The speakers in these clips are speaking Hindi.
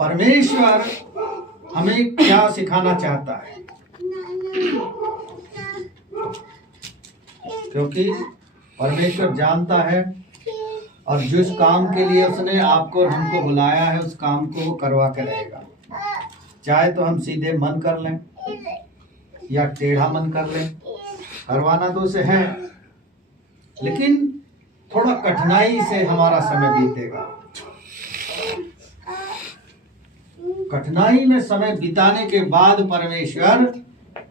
परमेश्वर हमें क्या सिखाना चाहता है, क्योंकि परमेश्वर जानता है और जिस काम के लिए उसने आपको और हमको बुलाया है उस काम को वो करवा के रहेगा। चाहे तो हम सीधे मन कर लें या टेढ़ा मन कर लें, करवाना तो उसे है, लेकिन थोड़ा कठिनाई से हमारा समय बीतेगा। कठिनाई में समय बिताने के बाद परमेश्वर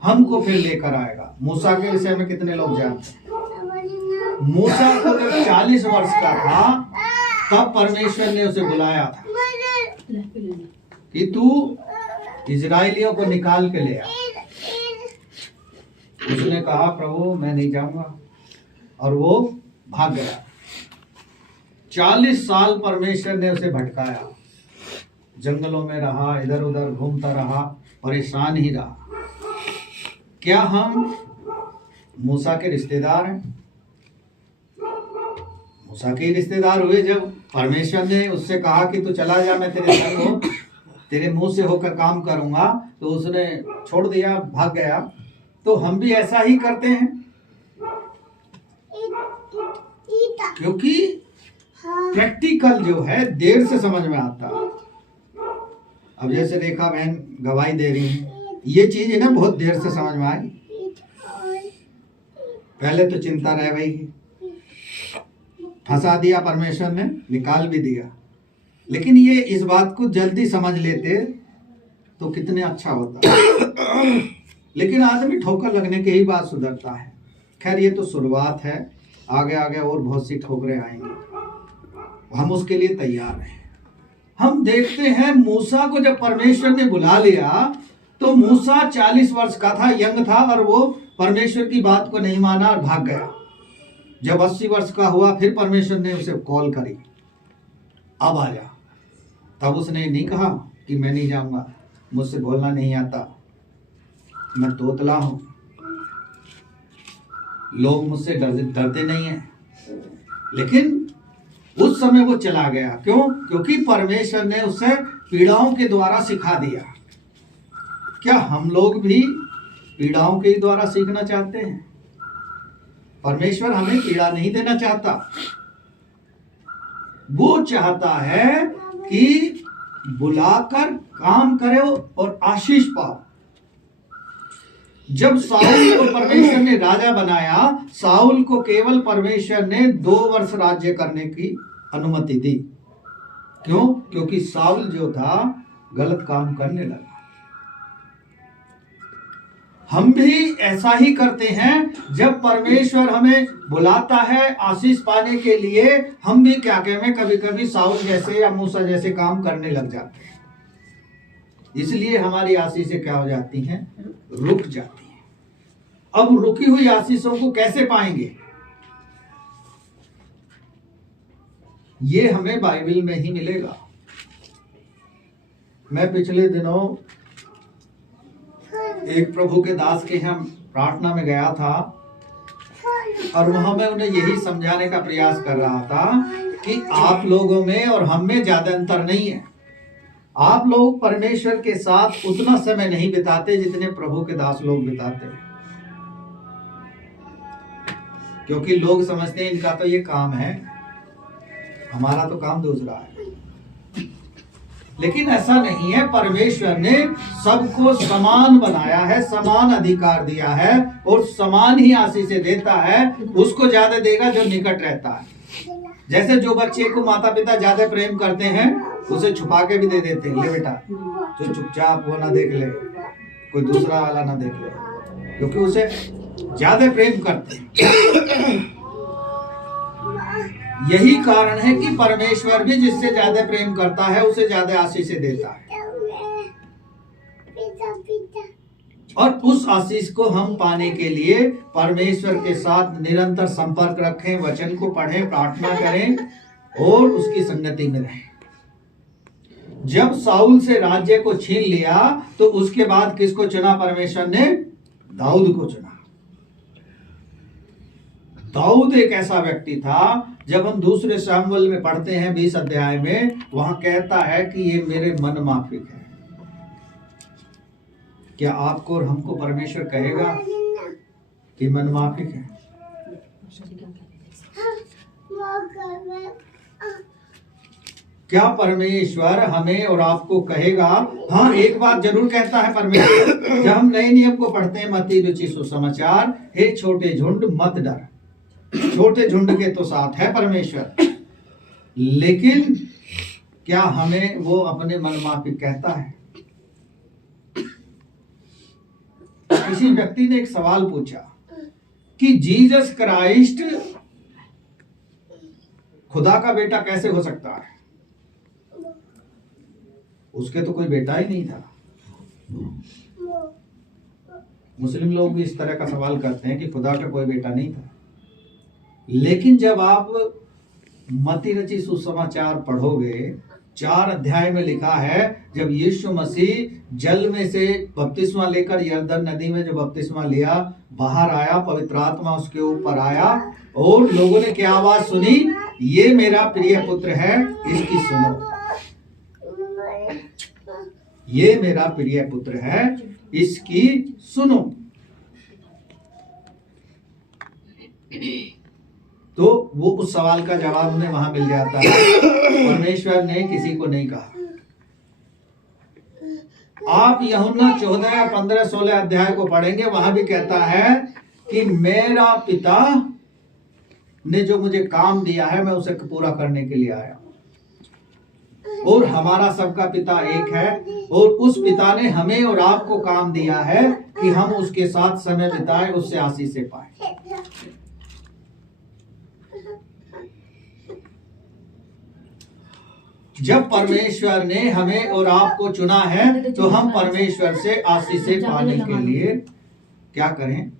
हमको फिर लेकर आएगा। मूसा के विषय में कितने लोग जानते हैं? मूसा को जब 40 वर्ष का था तब परमेश्वर ने उसे बुलाया था कि तू इजराइलियों को निकाल के ले आ। उसने कहा प्रभु मैं नहीं जाऊंगा, और वो भाग गया। 40 साल परमेश्वर ने उसे भटकाया, जंगलों में रहा, इधर उधर घूमता रहा, परेशान ही रहा। क्या हम मूसा के रिश्तेदार हैं? मूसा के रिश्तेदार हुए जब परमेश्वर ने उससे कहा कि तू चला जा, मैं तेरे संग हूं, तेरे मुंह से होकर काम करूंगा, तो उसने छोड़ दिया, भाग गया। तो हम भी ऐसा ही करते हैं, क्योंकि प्रैक्टिकल जो है देर से समझ में आता है। अब जैसे रेखा बहन गवाही दे रही है, ये चीज है ना, बहुत देर से समझ में आई। पहले तो चिंता रह गई, फंसा दिया परमेश्वर ने, निकाल भी दिया, लेकिन ये इस बात को जल्दी समझ लेते तो कितने अच्छा होता। लेकिन आदमी ठोकर लगने के ही बाद सुधरता है। खैर ये तो शुरुआत है, आगे आगे और बहुत सी ठोकरें आएंगी, हम उसके लिए तैयार हैं। हम देखते हैं मूसा को जब परमेश्वर ने बुला लिया तो मूसा 40 वर्ष का था, यंग था, और वो परमेश्वर की बात को नहीं माना और भाग गया। जब 80 वर्ष का हुआ फिर परमेश्वर ने उसे कॉल करी, अब आ जा। तब उसने नहीं कहा कि मैं नहीं जाऊंगा, मुझसे बोलना नहीं आता, मैं तोतला हूं, लोग मुझसे डरते नहीं हैं। लेकिन उस समय वो चला गया। क्यों? क्योंकि परमेश्वर ने उसे पीड़ाओं के द्वारा सिखा दिया। क्या हम लोग भी पीड़ाओं के द्वारा सीखना चाहते हैं? परमेश्वर हमें पीड़ा नहीं देना चाहता, वो चाहता है कि बुलाकर काम करो और आशीष पाओ। जब साउल को परमेश्वर ने राजा बनाया, साउल को केवल परमेश्वर ने 2 वर्ष राज्य करने की अनुमति दी। क्यों? क्योंकि साउल जो था गलत काम करने लगा। हम भी ऐसा ही करते हैं। जब परमेश्वर हमें बुलाता है आशीष पाने के लिए, हम भी क्या कहते, कभी कभी साउल जैसे या मूसा जैसे काम करने लग जाते हैं। इसलिए हमारी आशीषें क्या हो जाती हैं? रुक जाती हैं। अब रुकी हुई आशीषों को कैसे पाएंगे? ये हमें बाइबल में ही मिलेगा। मैं पिछले दिनों एक प्रभु के दास के यहाँ प्रार्थना में गया था, और वहां मैं उन्हें यही समझाने का प्रयास कर रहा था कि आप लोगों में और हम में ज्यादा अंतर नहीं है। आप लोग परमेश्वर के साथ उतना समय नहीं बिताते जितने प्रभु के दास लोग बिताते हैं, क्योंकि लोग समझते हैं इनका तो ये काम है, हमारा तो काम दूसरा है। लेकिन ऐसा नहीं है। परमेश्वर ने सबको समान बनाया है, समान अधिकार दिया है, और समान ही आशीषें देता है। उसको ज्यादा देगा जो निकट रहता है। जैसे जो बच्चे को माता पिता ज्यादा प्रेम करते हैं, उसे छुपा के भी दे देते हैं, ले बेटा जो चुपचाप वो ना देख ले, कोई दूसरा वाला ना देख ले, क्योंकि उसे ज्यादा प्रेम करते हैं। यही कारण है कि परमेश्वर भी जिससे ज्यादा प्रेम करता है उसे ज्यादा आशीषें देता है। और उस आशीष को हम पाने के लिए परमेश्वर के साथ निरंतर संपर्क रखें, वचन को पढ़ें, प्रार्थना करें और उसकी संगति में रहें। जब साउल से राज्य को छीन लिया तो उसके बाद किसको चुना? परमेश्वर ने दाऊद को चुना। दाऊद एक ऐसा व्यक्ति था, जब हम दूसरे शामुएल में पढ़ते हैं 20 अध्याय में, वहां कहता है कि ये मेरे मन माफिक है। क्या आपको और हमको परमेश्वर कहेगा कि मन माफिक है? क्या परमेश्वर हमें और आपको कहेगा? हाँ, एक बात जरूर कहता है परमेश्वर, जब हम नए नियम को पढ़ते हैं, मत्ती रुचि सुसमाचार, हे छोटे झुंड मत डर। छोटे झुंड के तो साथ है परमेश्वर, लेकिन क्या हमें वो अपने मनमाफिक कहता है? किसी व्यक्ति ने एक सवाल पूछा कि जीसस क्राइस्ट खुदा का बेटा कैसे हो सकता है? उसके तो कोई बेटा ही नहीं था। मुस्लिम लोग भी इस तरह का सवाल करते हैं कि खुदा का कोई बेटा नहीं था। लेकिन जब आप मत्ती रची सुसमाचार पढ़ोगे, 4 अध्याय में लिखा है, जब यीशु मसीह जल में से बपतिस्मा लेकर यरदन नदी में जो बपतिस्मा लिया, बाहर आया, पवित्र आत्मा उसके ऊपर आया और लोगों ने क्या आवाज सुनी? ये मेरा प्रिय पुत्र है, इसकी सुनो। ये मेरा प्रिय पुत्र है, इसकी सुनो। तो वो उस सवाल का जवाब उन्हें वहां मिल जाता है। परमेश्वर ने किसी को नहीं कहा। आप यूहन्ना 14 या 15, 16 अध्याय को पढ़ेंगे, वहां भी कहता है कि मेरा पिता ने जो मुझे काम दिया है, मैं उसे पूरा करने के लिए आया। और हमारा सबका पिता एक है, और उस पिता ने हमें और आपको काम दिया है कि हम उसके साथ समय बिताएं, उससे आशीष से पाए। जब परमेश्वर ने हमें और आपको चुना है, तो हम परमेश्वर से आशीष से पाने के लिए क्या करें?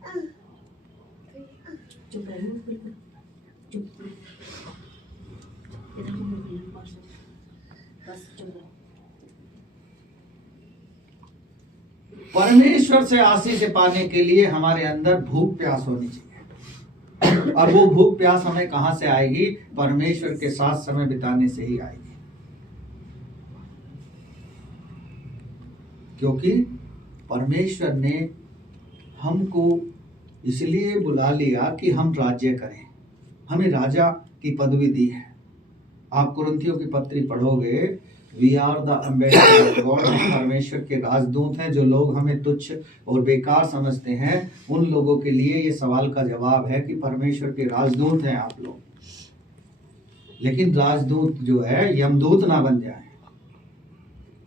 परमेश्वर से आशीष से पाने के लिए हमारे अंदर भूख प्यास होनी चाहिए। और वो भूख प्यास हमें कहां से आएगी? परमेश्वर के साथ समय बिताने से ही आएगी। क्योंकि परमेश्वर ने हमको इसलिए बुला लिया कि हम राज्य करें, हमें राजा की पदवी दी है। आप कुरिन्थियों की पत्री पढ़ोगे, we are the ambassador of God, परमेश्वर के राजदूत हैं। जो लोग हमें तुच्छ और बेकार समझते हैं, उन लोगों के लिए ये सवाल का जवाब है कि परमेश्वर के राजदूत हैं आप लोग। लेकिन राजदूत जो है, यमदूत ना बन जाए।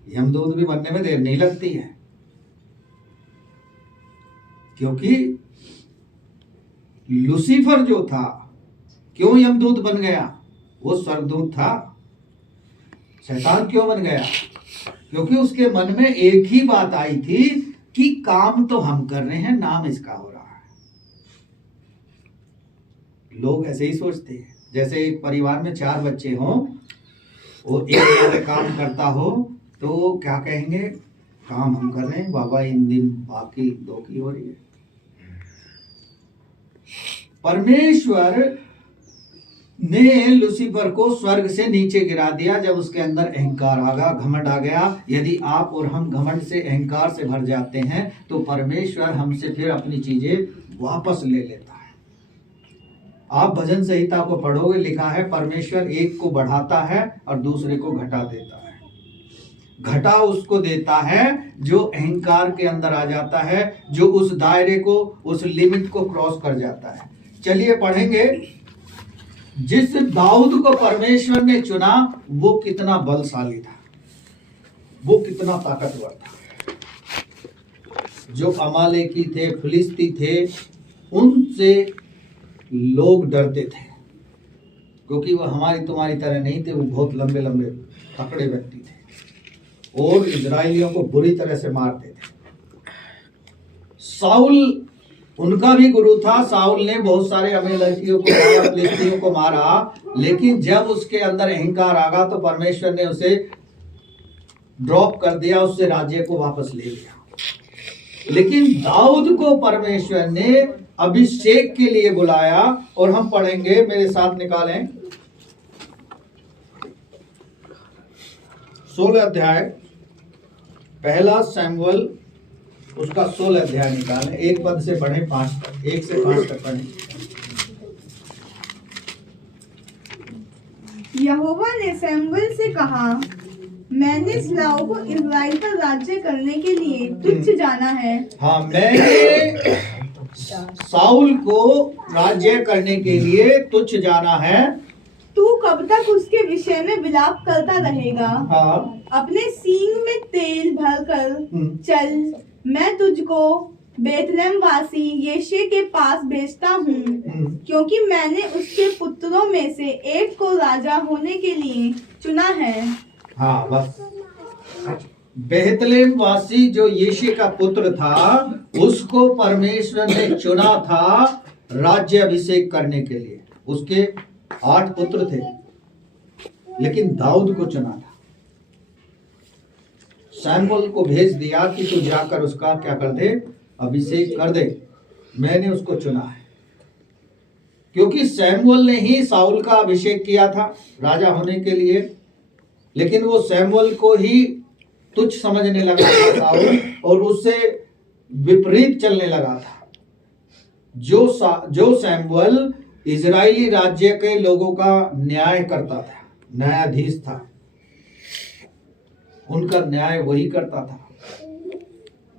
यमदूत भी बनने में देर नहीं लगती है, क्योंकि लूसीफर जो था, क्यों यमदूत बन गया? वो स्वर्गदूत था। शैतान क्यों बन गया? क्योंकि उसके मन में एक ही बात आई थी कि काम तो हम कर रहे हैं, नाम इसका हो रहा है। लोग ऐसे ही सोचते हैं। जैसे एक परिवार में 4 बच्चे हों और एक काम करता हो, तो क्या कहेंगे? काम हम कर रहे हैं बाबा, इन दिन बाकी 2 की हो रही है। परमेश्वर ने लूसीफर को स्वर्ग से नीचे गिरा दिया जब उसके अंदर अहंकार आ गया, घमंड आ गया। यदि आप और हम घमंड से, अहंकार से भर जाते हैं, तो परमेश्वर हमसे फिर अपनी चीजें वापस ले लेता है। आप भजन संहिता को पढ़ोगे, लिखा है परमेश्वर एक को बढ़ाता है और दूसरे को घटा देता है। घटा उसको देता है जो अहंकार के अंदर आ जाता है, जो उस दायरे को, उस लिमिट को क्रॉस कर जाता है। चलिए पढ़ेंगे, जिस दाऊद को परमेश्वर ने चुना, वो कितना बलशाली था, वो कितना ताकतवर था। जो अमालेकी थे, फिलिस्ती थे, उनसे लोग डरते थे, क्योंकि वो हमारी तुम्हारी तरह नहीं थे। वो बहुत लंबे लंबे तकड़े व्यक्ति थे और इजराइलियों को बुरी तरह से मारते थे। साउल उनका भी गुरु था। साउल ने बहुत सारे अमालेकियों को मारा, फिलिस्तियों को मारा, लेकिन जब उसके अंदर अहंकार आ गया तो परमेश्वर ने उसे ड्रॉप कर दिया, उससे राज्य को वापस ले लिया। लेकिन दाऊद को परमेश्वर ने अभिषेक के लिए बुलाया। और हम पढ़ेंगे, मेरे साथ निकालें 16 अध्याय, पहला शमूएल उसका 16 अध्याय निकालें। 1 पद से पढ़ें, 5 तक, 1 से 5 तक पढ़ें। यहोवा ने शमूएल से कहा, मैंने इसराइल को इस्राएल पर राज्य करने के लिए तुच्छ जाना है। हाँ, मैंने साउल को राज्य करने के लिए तुच्छ जाना है। तू कब तक उसके विषय में विलाप करता रहेगा? हाँ, अपने सींग में तेल भरकर चल, मैं तुझको बेतलेहम वासी यिशै के पास भेजता हूँ, क्योंकि मैंने उसके पुत्रों में से एक को राजा होने के लिए चुना है। हाँ, बस बेतलेहम वासी जो यिशै का पुत्र था, उसको परमेश्वर ने चुना था राज्य अभिषेक करने के लिए। उसके 8 पुत्र थे, लेकिन दाऊद को चुना था। शमूएल को भेज दिया कि तू जाकर उसका क्या कर दे, अभिषेक कर दे, मैंने उसको चुना है। क्योंकि शमूएल ने ही साउल का अभिषेक किया था राजा होने के लिए, लेकिन वो शमूएल को ही तुच्छ समझने लगा था साउल, और उससे विपरीत चलने लगा था। जो शमूएल इजरायली राज्य के लोगों का न्याय करता था, न्यायाधीश था, उनका न्याय वही करता था।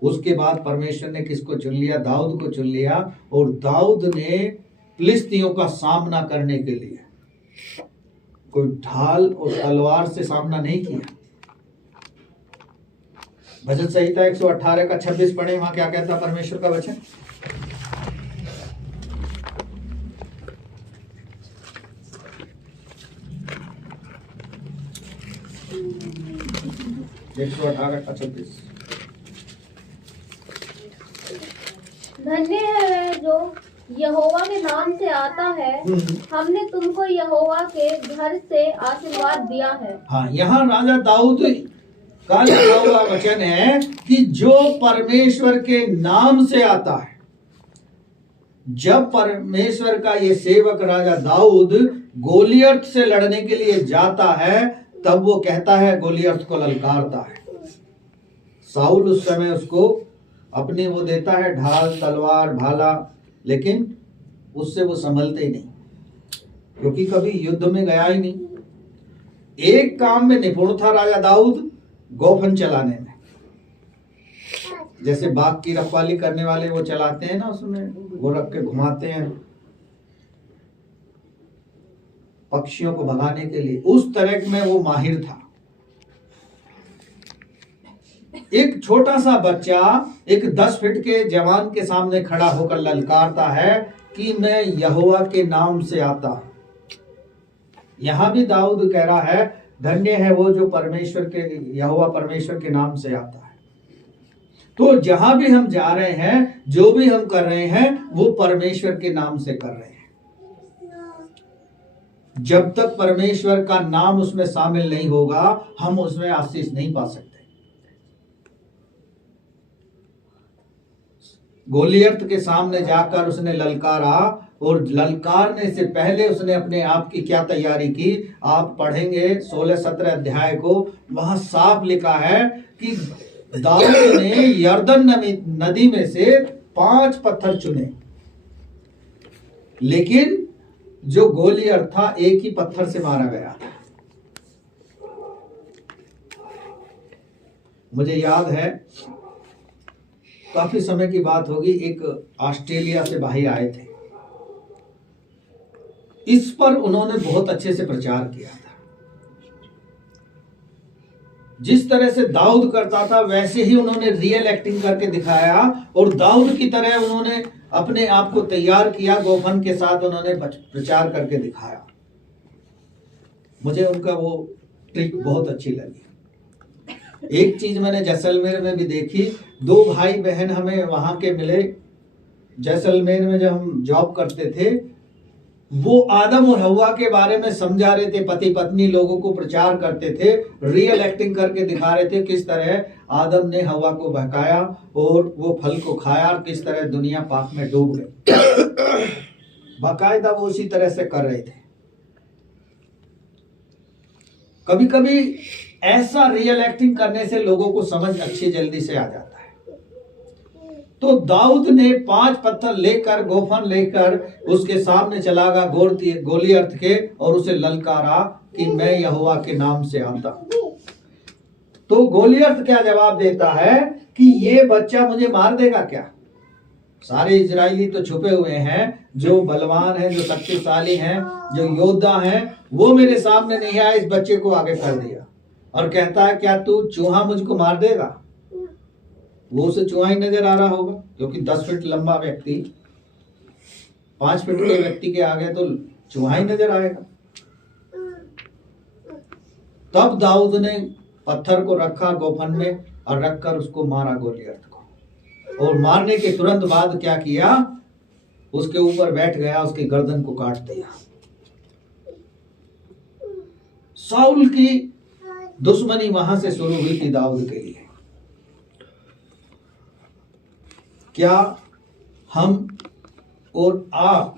उसके बाद परमेश्वर ने किसको चुन लिया? दाऊद को चुन लिया। और दाऊद ने फिलिस्तियों का सामना करने के लिए कोई ढाल और तलवार से सामना नहीं किया। भजन संहिता 118 का 26 पढ़े, वहां क्या कहता परमेश्वर का वचन? धन्य है जो यहोवा के नाम से आता है, हमने तुमको यहोवा के घर से आशीर्वाद दिया है। हाँ, यहाँ राजा दाऊद का लिखा हुआ वचन है कि जो परमेश्वर के नाम से आता है। जब परमेश्वर का ये सेवक राजा दाऊद गोलियत से लड़ने के लिए जाता है, तब वो कहता है, गोलियत को ललकारता है। साउल उस समय उसको अपनी वो देता है ढाल, तलवार, भाला, लेकिन उससे वो संभलते ही नहीं, क्योंकि कभी युद्ध में गया ही नहीं। एक काम में निपुण था राजा दाऊद, गोफन चलाने में। जैसे बाघ की रखवाली करने वाले वो चलाते हैं ना, उसमें वो रख के घुमाते हैं पक्षियों को भगाने के लिए, उस तरह में वो माहिर था। एक छोटा सा बच्चा एक 10 फीट के जवान के सामने खड़ा होकर ललकारता है कि मैं यहोवा के नाम से आता हूं। यहां भी दाऊद कह रहा है, धन्य है वो जो परमेश्वर के, यहोवा परमेश्वर के नाम से आता है। तो जहां भी हम जा रहे हैं, जो भी हम कर रहे हैं, वो परमेश्वर के नाम से कर रहे हैं। जब तक परमेश्वर का नाम उसमें शामिल नहीं होगा, हम उसमें आशीष नहीं पा सकते। गोलियत के सामने जाकर उसने ललकारा, और ललकारने से पहले उसने अपने आप की क्या तैयारी की, आप पढ़ेंगे 16-17 अध्याय को। वहां साफ लिखा है कि दाऊद ने यरदन नदी में से 5 पत्थर चुने, लेकिन जो गोलियत था एक ही पत्थर से मारा गया। मुझे याद है, काफी समय की बात होगी, एक ऑस्ट्रेलिया से भाई आए थे। इस पर उन्होंने बहुत अच्छे से प्रचार किया था। जिस तरह से दाऊद करता था, वैसे ही उन्होंने रियल एक्टिंग करके दिखाया, और दाऊद की तरह उन्होंने अपने आप को तैयार किया, गोफन के साथ उन्होंने प्रचार करके दिखाया। मुझे उनका वो ट्रिक बहुत अच्छी लगी। एक चीज मैंने जैसलमेर में भी देखी, 2 भाई बहन हमें वहां के मिले। जैसलमेर में जब हम जॉब करते थे, वो आदम और हव्वा के बारे में समझा रहे थे, पति पत्नी लोगों को प्रचार करते थे, रियल एक्टिंग करके दिखा रहे थे किस तरह आदम ने हव्वा को बहकाया और वो फल को खाया और किस तरह दुनिया पाप में डूब गई। बाकायदा वो उसी तरह से कर रहे थे। कभी कभी ऐसा रियल एक्टिंग करने से लोगों को समझ अच्छी जल्दी से आ जाता है। तो दाऊद ने 5 पत्थर लेकर, गोफन लेकर उसके सामने चला गया गोलियत के और उसे ललकारा कि मैं यहोवा के नाम से आता हूं। तो गोलियत क्या जवाब देता है कि ये बच्चा मुझे मार देगा क्या? सारे इजरायली तो छुपे हुए हैं, जो बलवान हैं, जो शक्तिशाली हैं, जो योद्धा हैं, वो मेरे सामने नहीं आया, इस बच्चे को आगे कर दिया और कहता है क्या तू चूहा मुझको मार देगा? वो उसे चूहा ही नजर आ रहा होगा, क्योंकि 10 फीट लंबा व्यक्ति 5 फीट के व्यक्ति के आगे तो चूहा ही नजर आएगा। तब दाऊद ने पत्थर को रखा गोफन में और रखकर उसको मारा गोलियत को। और मारने के तुरंत बाद क्या किया? उसके ऊपर बैठ गया, उसकी गर्दन को काट दिया। साउल की दुश्मनी वहां से शुरू हुई थी दाऊद के लिए। क्या हम और आप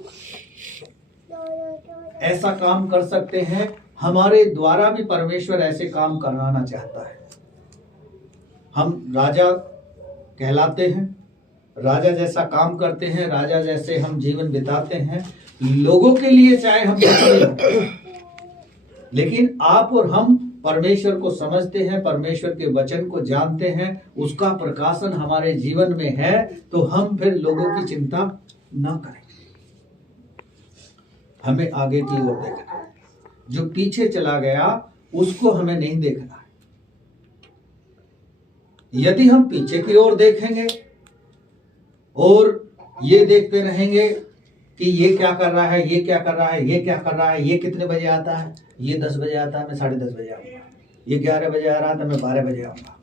ऐसा काम कर सकते हैं? हमारे द्वारा भी परमेश्वर ऐसे काम कराना चाहता है। हम राजा कहलाते हैं, राजा जैसा काम करते हैं, राजा जैसे हम जीवन बिताते हैं लोगों के लिए, चाहे हम लेकिन आप और हम परमेश्वर को समझते हैं, परमेश्वर के वचन को जानते हैं, उसका प्रकाशन हमारे जीवन में है, तो हम फिर लोगों की चिंता ना करें। हमें आगे की ओर देखना है। जो पीछे चला गया उसको हमें नहीं देखना है। यदि हम पीछे की ओर देखेंगे और ये देखते रहेंगे कि ये क्या कर रहा है, ये क्या कर रहा है, ये क्या कर रहा है, ये कितने बजे आता है, ये 10 बजे आता है, मैं 10:30 बजे आऊंगा, ये 11 बजे आ रहा था, मैं 12 बजे आऊंगा।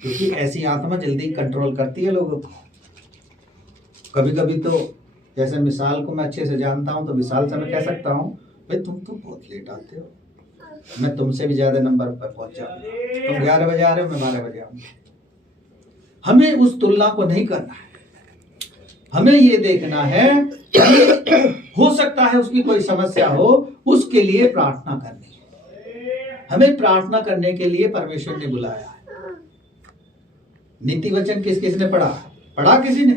क्योंकि ऐसी आत्मा जल्दी कंट्रोल करती है लोगों को। कभी कभी तो जैसे मिसाल को मैं अच्छे से जानता हूं, तो मिसाल से मैं कह सकता हूं, भाई तुम तो बहुत लेट आते हो, मैं तुमसे भी ज्यादा नंबर पर पहुंच जाऊंगा। तुम 11 बजे आ रहे हो, मैं 12 बजे आऊंगा। हमें उस तुलना को नहीं करना है। हमें ये देखना है कि हो सकता है उसकी कोई समस्या हो, उसके लिए प्रार्थना करनी है। हमें प्रार्थना करने के लिए परमेश्वर ने बुलाया है। नीति वचन किस किस ने पढ़ा किसी ने?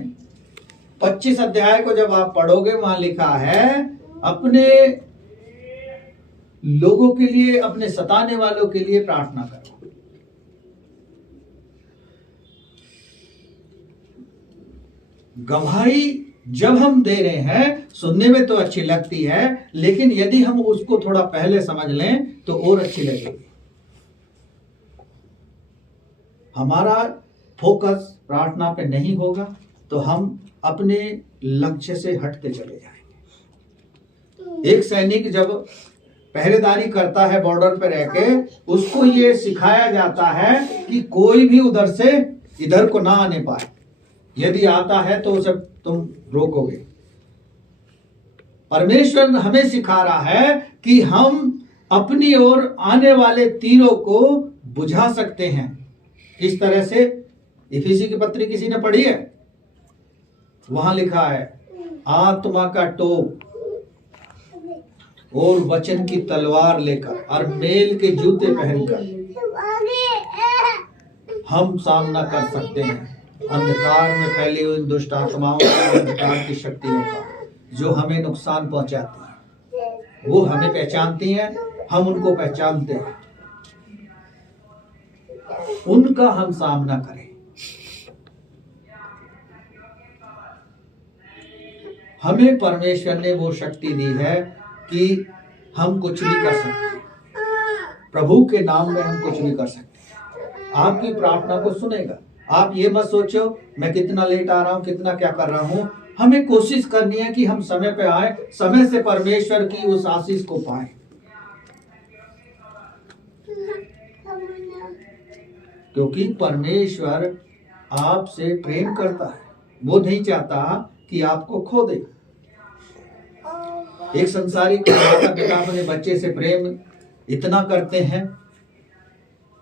25 अध्याय को जब आप पढ़ोगे, वहां लिखा है अपने लोगों के लिए, अपने सताने वालों के लिए प्रार्थना करो। गवाही जब हम दे रहे हैं, सुनने में तो अच्छी लगती है, लेकिन यदि हम उसको थोड़ा पहले समझ लें तो और अच्छी लगेगी। हमारा फोकस प्रार्थना पे नहीं होगा तो हम अपने लक्ष्य से हटते चले जाएंगे। एक सैनिक जब पहरेदारी करता है बॉर्डर पर रहके, उसको ये सिखाया जाता है कि कोई भी उधर से इधर को ना आने पाए। यदि आता है तो उसे तुम रोकोगे। परमेश्वर हमें सिखा रहा है कि हम अपनी ओर आने वाले तीरों को बुझा सकते हैं। किस तरह से? इफिसी की पत्री किसी ने पढ़ी है? वहां लिखा है आत्मा का टोप और वचन की तलवार लेकर और मेल के जूते पहनकर हम सामना कर सकते हैं अंधकार में फैली हुई दुष्ट आत्माओं और अंधकार की शक्तियों का, जो हमें नुकसान पहुंचाती है। वो हमें पहचानती हैं, हम उनको पहचानते हैं। उनका हम सामना करें। हमें परमेश्वर ने वो शक्ति दी है कि हम कुछ भी कर सकते हैं। प्रभु के नाम में हम कुछ भी कर सकते हैं। आपकी प्रार्थना को सुनेगा। आप ये मत सोचो मैं कितना लेट आ रहा हूं, कितना क्या कर रहा हूं। हमें कोशिश करनी है कि हम समय पे आए, समय से परमेश्वर की उस आशीष को पाएं। क्योंकि परमेश्वर आपसे प्रेम करता है। वो नहीं चाहता कि आपको खो दे। एक संसारिक माता पिता अपने बच्चे से प्रेम इतना करते हैं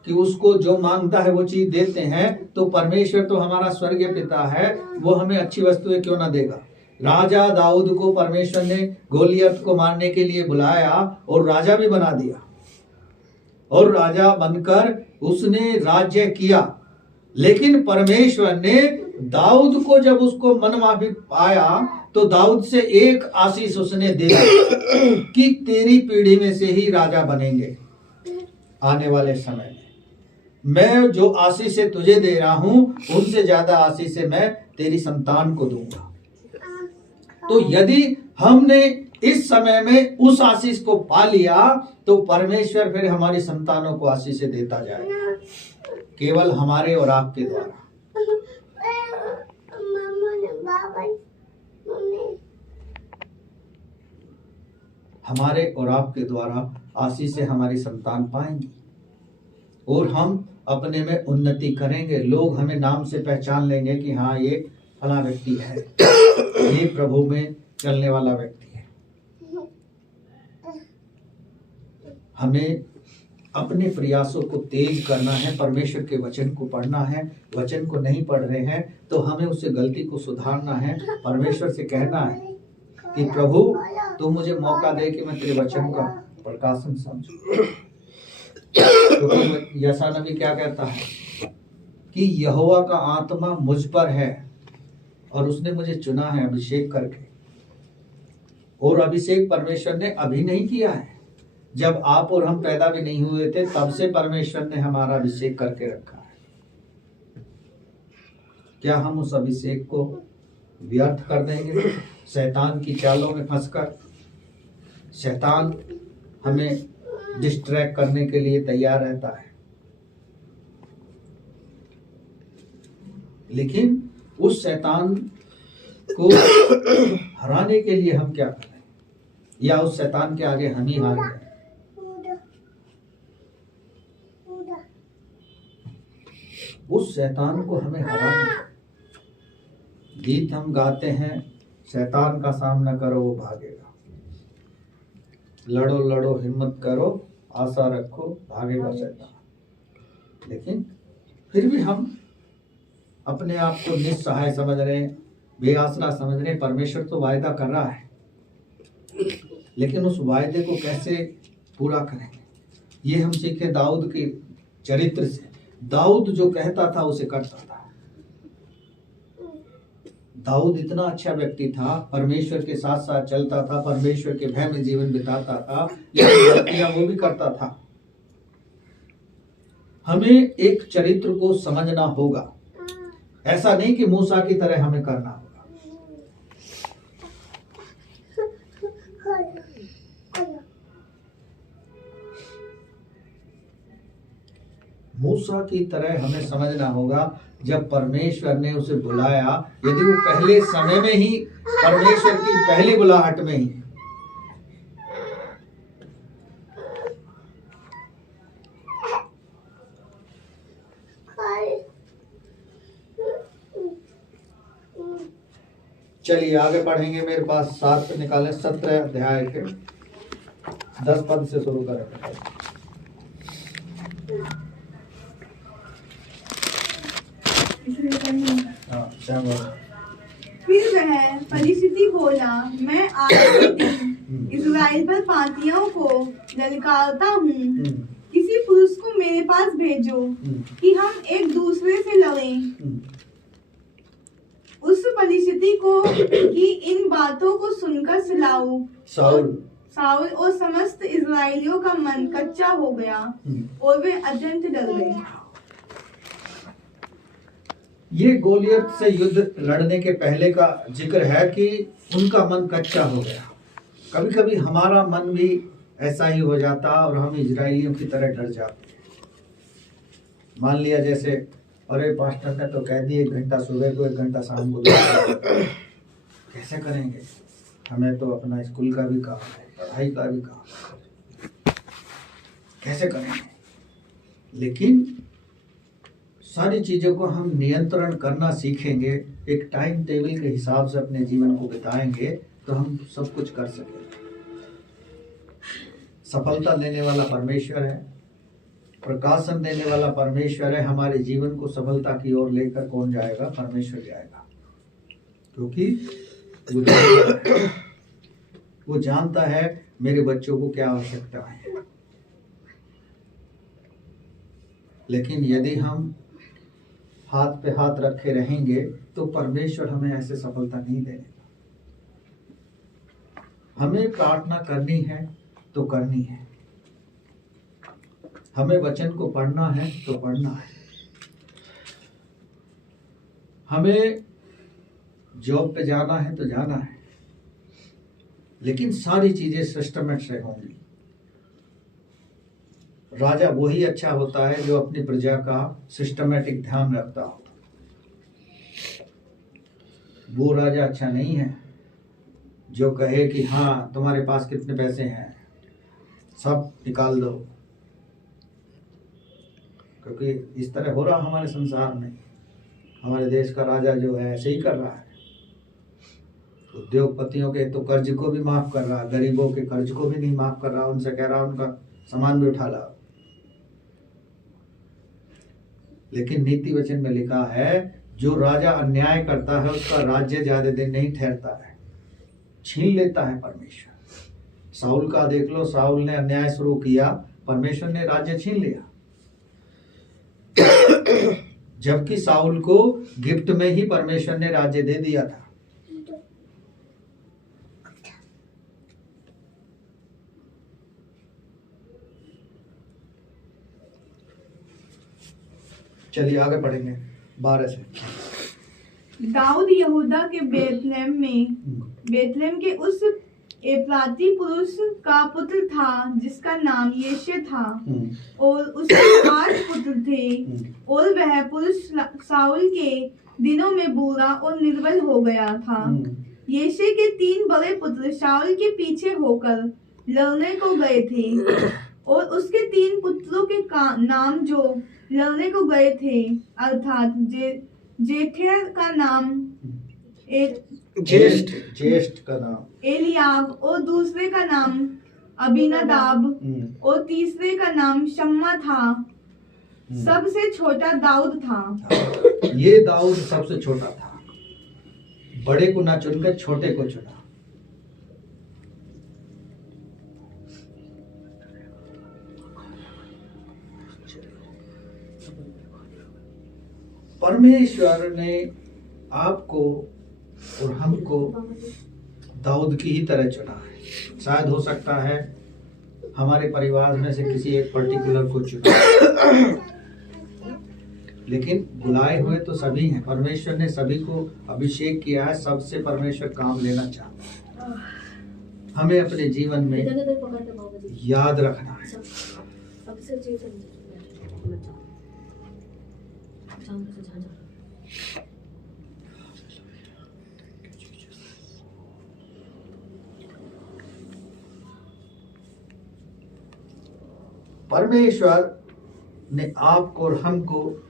कि उसको जो मांगता है वो चीज देते हैं, तो परमेश्वर तो हमारा स्वर्गीय पिता है, वो हमें अच्छी वस्तुएं क्यों ना देगा। राजा दाऊद को परमेश्वर ने गोलियत को मारने के लिए बुलाया और राजा भी बना दिया, और राजा बनकर उसने राज्य किया। लेकिन परमेश्वर ने दाऊद को जब उसको मनमाफिक पाया तो दाऊद से एक आशीष उसने दिया कि तेरी पीढ़ी में से ही राजा बनेंगे आने वाले समय में। मैं जो आशीष से तुझे दे रहा हूं उनसे ज्यादा आशीष से मैं तेरी संतान को दूंगा। तो यदि हमने इस समय में उस आशीष को पा लिया तो परमेश्वर फिर हमारी संतानों को आशीष से देता जाएगा, केवल हमारे और आपके द्वारा। हमारे और आपके द्वारा आशीष से हमारी संतान पाएंगी और हम अपने में उन्नति करेंगे। लोग हमें नाम से पहचान लेंगे कि हाँ ये फला व्यक्ति है, ये प्रभु में चलने वाला व्यक्ति है। हमें अपने प्रयासों को तेज करना है, परमेश्वर के वचन को पढ़ना है। वचन को नहीं पढ़ रहे हैं तो हमें उससे गलती को सुधारना है, परमेश्वर से कहना है कि प्रभु तू मुझे मौका दे कि मैं तेरे वचन का प्रकाशन समझूं। क्योंकि यशा नबी क्या कहता है कि यहोवा का आत्मा मुझ पर है और उसने मुझे चुना है अभिषेक करके। और अभिषेक परमेश्वर ने अभी नहीं किया है, जब आप और हम पैदा भी नहीं हुए थे तब से परमेश्वर ने हमारा अभिषेक करके रखा है। क्या हम उस अभिषेक को व्यर्थ कर देंगे शैतान की चालों में फंसकर? शैतान हमें डिस्ट्रैक्ट करने के लिए तैयार रहता है, लेकिन उस शैतान को हराने के लिए हम क्या करें, या उस शैतान के आगे हम ही हार गए? उस शैतान को हमें हराना। गीत हम गाते हैं, शैतान का सामना करो वो भागेगा, लड़ो लड़ो हिम्मत करो, आशा रखो भागेगा शैतान। लेकिन फिर भी हम अपने आप को निस्सहाय समझ रहे हैं, बेआसरा समझ रहे हैं। परमेश्वर तो वायदा कर रहा है, लेकिन उस वायदे को कैसे पूरा करेंगे, ये हम सीखे दाऊद के चरित्र से। दाऊद जो कहता था उसे करता था। दाऊद इतना अच्छा व्यक्ति था, परमेश्वर के साथ साथ चलता था, परमेश्वर के भय में जीवन बिताता था, लेकिन गलतियां वो भी करता था। हमें एक चरित्र को समझना होगा, ऐसा नहीं कि मूसा की तरह हमें करना होगा। मूसा की तरह हमें समझना होगा। जब परमेश्वर ने उसे बुलाया, यदि वो पहले समय में ही परमेश्वर की पहली बुलाहट में ही चलिए आगे पढ़ेंगे। मेरे पास 7 पे निकाले 17 अध्याय के 10 पद से शुरू करें। फिर वह फलिस्ती बोला, मैं आज के दिन इस्राएल पर पातियों को ललकारता हूँ, किसी पुरुष को मेरे पास भेजो कि हम एक दूसरे से लड़ें। उस फलिस्ती को कि इन बातों को सुनकर साउल और समस्त इस्राएलियों का मन कच्चा हो गया और वे अत्यंत डर गए। ये गोलियत से युद्ध लड़ने के पहले का जिक्र है कि उनका मन कच्चा हो गया। कभी कभी हमारा मन भी ऐसा ही हो जाता और हम इजरायलियों की तरह डर जाते। मान लिया जैसे अरे पास्टर ने तो कह दिया 1 घंटा सुबह को 1 घंटा शाम को, कैसे करेंगे? हमें तो अपना स्कूल का भी काम है, पढ़ाई का भी काम है, कैसे करेंगे? लेकिन सारी चीज़ों को हम नियंत्रण करना सीखेंगे, एक टाइम टेबल के हिसाब से अपने जीवन को बिताएंगे तो हम सब कुछ कर सकेंगे। सफलता देने वाला परमेश्वर है, प्रकाशन देने वाला परमेश्वर है। हमारे जीवन को सफलता की ओर लेकर कौन जाएगा? परमेश्वर जाएगा, क्योंकि वो जानता है मेरे बच्चों को क्या आवश्यकता है। लेकिन यदि हम हाथ पे हाथ रखे रहेंगे तो परमेश्वर हमें ऐसे सफलता नहीं देगा। हमें प्रार्थना करनी है तो करनी है, हमें वचन को पढ़ना है तो पढ़ना है, हमें जॉब पे जाना है तो जाना है, लेकिन सारी चीजें सिस्टमेटिक से होंगी। राजा वही अच्छा होता है जो अपनी प्रजा का सिस्टमेटिक ध्यान रखता हो। वो राजा अच्छा नहीं है जो कहे कि हाँ तुम्हारे पास कितने पैसे हैं सब निकाल दो, क्योंकि इस तरह हो रहा हमारे संसार में। हमारे देश का राजा जो है ऐसे ही कर रहा है। उद्योगपतियों के तो कर्ज को भी माफ कर रहा, गरीबों के कर्ज को भी नहीं माफ कर रहा, उनसे कह रहा उनका सामान भी उठा लाओ। लेकिन नीति वचन में लिखा है जो राजा अन्याय करता है उसका राज्य ज्यादा दिन नहीं ठहरता है, छीन लेता है परमेश्वर। साउल का देख लो, साउल ने अन्याय शुरू किया, परमेश्वर ने राज्य छीन लिया। जबकि साउल को गिफ्ट में ही परमेश्वर ने राज्य दे दिया था। चलिए आगे पढ़ेंगे 12 से। दाऊद यहूदा के बेतलेहम के उस एप्राती पुरुष का पुत्र था जिसका नाम यिशै था, और उसके 8 पुत्र थे, और वह पुरुष साउल के दिनों में बूढ़ा और निर्बल हो गया था। यिशै के 3 बड़े पुत्र शाऊल के पीछे होकर लड़ने को गए थे, और उसके 3 पुत्रों के नाम जो लड़ने को गए थे, अर्थात जेठेर का नाम ज्येष्ठ का नाम एलियाब, और दूसरे का नाम अबीनादाब, और तीसरे का नाम शम्मा था। सबसे छोटा दाऊद था। ये दाऊद सबसे छोटा था, बड़े को ना चुनकर छोटे को चुना। परमेश्वर ने आपको और हमको दाऊद की ही तरह चुना है। शायद हो सकता है हमारे परिवार में से किसी एक पर्टिकुलर को चुना, लेकिन बुलाए हुए तो सभी हैं। परमेश्वर ने सभी को अभिषेक किया है, सबसे परमेश्वर काम लेना चाहता है। हमें अपने जीवन में याद रखना है। परमेश्वर ने आपको और हमको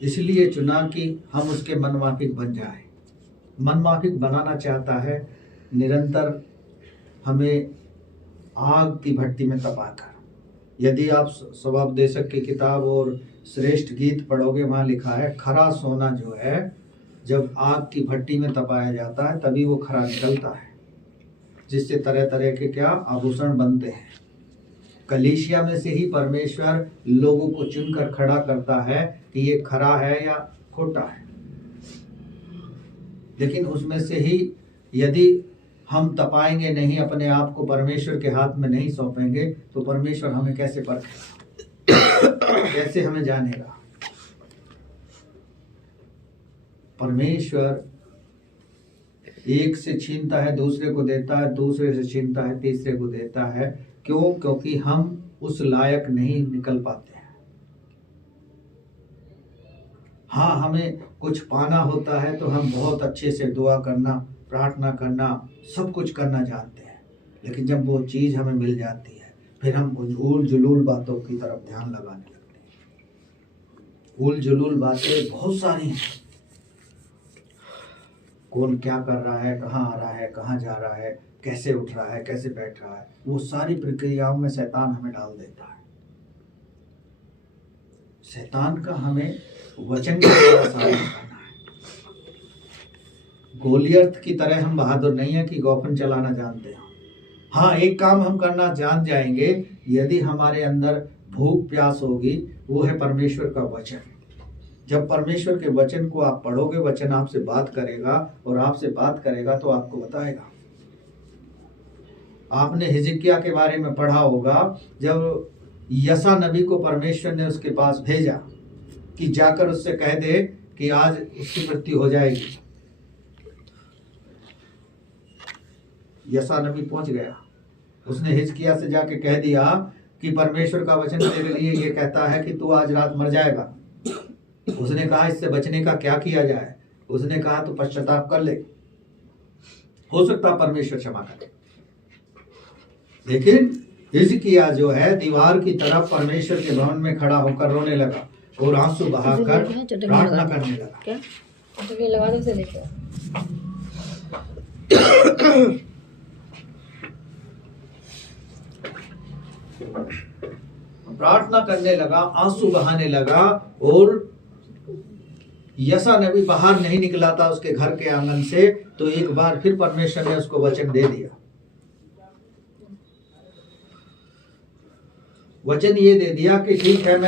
इसलिए चुना कि हम उसके मनमाफिक बन जाएं। मनमाफिक बनाना चाहता है, निरंतर हमें आग की भट्टी में तपाकर। यदि आप स्वभावदेशक की किताब और श्रेष्ठ गीत पढ़ोगे, वहाँ लिखा है खरा सोना जो है जब आग की भट्टी में तपाया जाता है तभी वो खरा निकलता है, जिससे तरह तरह के क्या आभूषण बनते हैं। कलीसिया में से ही परमेश्वर लोगों को चुनकर खड़ा करता है कि ये खरा है या खोटा है। लेकिन उसमें से ही यदि हम तपाएंगे नहीं, अपने आप को परमेश्वर के हाथ में नहीं सौंपेंगे, तो परमेश्वर हमें कैसे परखेगा, कैसे हमें जानेगा। परमेश्वर एक से छीनता है, दूसरे को देता है, दूसरे से छीनता है, तीसरे को देता है। क्यों? क्योंकि हम उस लायक नहीं निकल पाते हैं। हाँ, हमें कुछ पाना होता है तो हम बहुत अच्छे से दुआ करना, प्रार्थना करना, सब कुछ करना जानते हैं। लेकिन जब वो चीज हमें मिल जाती है फिर हम उल जुलूल बातों की तरफ ध्यान लगाने लगते हैं। उल जुलूल बातें बहुत सारी हैं। कौन क्या कर रहा है, कहाँ आ रहा है, कहाँ जा रहा है, कैसे उठ रहा है, कैसे बैठ रहा है, वो सारी प्रक्रियाओं में शैतान हमें डाल देता है। शैतान का हमें वचन के द्वारा साबित करना है। गोलियत की तरह हम बहादुर नहीं है कि गोफन चलाना जानते हैं। हाँ, एक काम हम करना जान जाएंगे, यदि हमारे अंदर भूख प्यास होगी, वो है परमेश्वर का वचन। जब परमेश्वर के वचन को आप पढ़ोगे, वचन आपसे बात करेगा और आपसे बात करेगा तो आपको बताएगा। आपने हिजकिय्याह के बारे में पढ़ा होगा, जब यशा नबी को परमेश्वर ने उसके पास भेजा कि जाकर उससे कह दे कि आज उसकी मृत्यु हो जाएगी। यशा नबी पहुंच गया, उसने हिजकिय्याह से जाके कह दिया कि परमेश्वर का वचन तेरे लिए ये कहता है कि तू आज रात मर जाएगा। उसने कहा इससे बचने का क्या किया जाए? उसने कहा तू पश्चाताप कर ले, हो सकता परमेश्वर क्षमा करे। लेकिन हिजकिय्याह जो है दीवार की तरफ परमेश्वर के भवन में खड़ा होकर रोने लगा और आंसू बहाकर प्रार्थना करने लगा। क्या लगा दो, देखो प्रार्थना करने लगा, आंसू बहाने लगा। और यशा नबी बाहर नहीं निकला था उसके घर के आंगन से, तो एक बार फिर परमेश्वर ने उसको वचन दे दिया। वचन ये दे दिया कि ठीक है,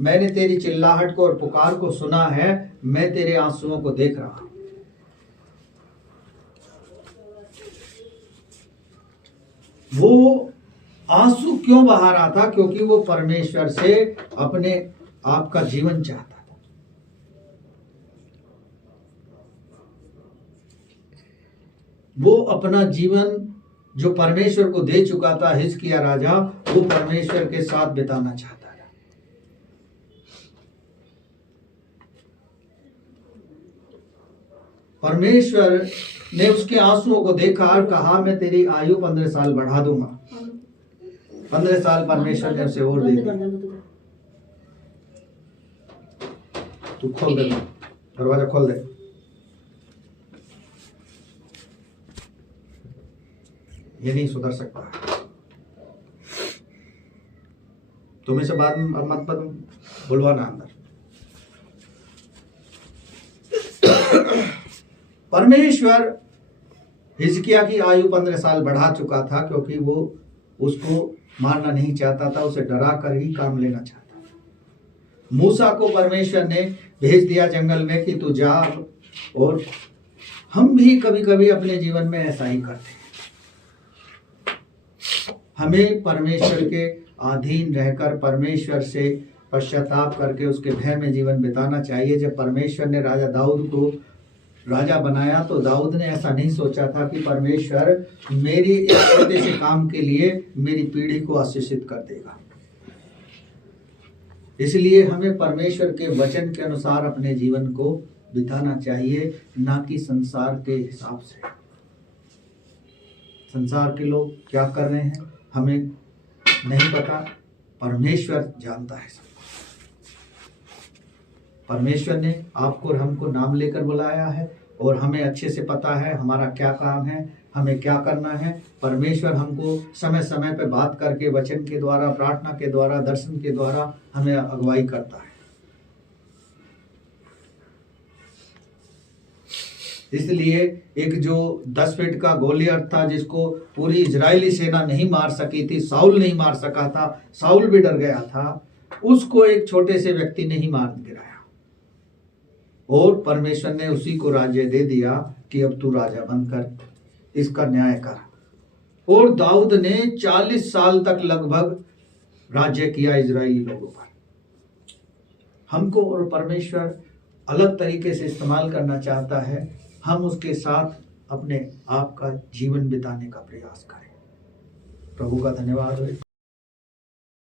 मैंने तेरी चिल्लाहट को और पुकार को सुना है, मैं तेरे आंसुओं को देख रहा हूं। वो आंसू क्यों बहा रहा था? क्योंकि वो परमेश्वर से अपने आप का जीवन चाहता था। वो अपना जीवन जो परमेश्वर को दे चुका था, हिजकिय्याह राजा, वो परमेश्वर के साथ बिताना चाहता था। परमेश्वर ने उसके आंसुओं को देखा और कहा मैं तेरी आयु 15 साल बढ़ा दूंगा। 15 साल परमेश्वर ने उसे और दे दिया। तू खोल दे, दरवाजा खोल दे। ये नहीं सुधर सकता। तुम इसे बाद में मत बुलवाना अंदर। परमेश्वर हिजकिय्याह की आयु 15 साल बढ़ा चुका था, क्योंकि वो उसको मारना नहीं चाहता था, उसे डरा कर ही काम लेना चाहता था। मूसा को परमेश्वर ने भेज दिया जंगल में कि तू जा। और हम भी कभी कभी अपने जीवन में ऐसा ही करते हैं। हमें परमेश्वर के अधीन रहकर परमेश्वर से पश्चाताप करके उसके भय में जीवन बिताना चाहिए। जब परमेश्वर ने राजा दाऊद को राजा बनाया तो दाऊद ने ऐसा नहीं सोचा था कि परमेश्वर मेरी एक छोटे से काम के लिए मेरी पीढ़ी को आशीषित कर देगा। इसलिए हमें परमेश्वर के वचन के अनुसार अपने जीवन को बिताना चाहिए, ना कि संसार के हिसाब से। संसार के लोग क्या कर रहे हैं हमें नहीं पता, परमेश्वर जानता है सब। परमेश्वर ने आपको और हमको नाम लेकर बुलाया है और हमें अच्छे से पता है हमारा क्या काम है, हमें क्या करना है। परमेश्वर हमको समय समय पे बात करके वचन के द्वारा, प्रार्थना के द्वारा, दर्शन के द्वारा हमें अगुवाई करता है। इसलिए एक जो 10 फीट का गोलियत था, जिसको पूरी इजरायली सेना नहीं मार सकी थी, साउल नहीं मार सका था, साउल भी डर गया था, उसको एक छोटे से व्यक्ति ने ही मार गिराया। और परमेश्वर ने उसी को राज्य दे दिया कि अब तू राजा बनकर इसका न्याय कर। और दाऊद ने 40 साल तक लगभग राज्य किया इजरायली लोगों पर। हमको और परमेश्वर अलग तरीके से इस्तेमाल करना चाहता है। हम उसके साथ अपने आप का जीवन बिताने का प्रयास करें। प्रभु का धन्यवाद हो।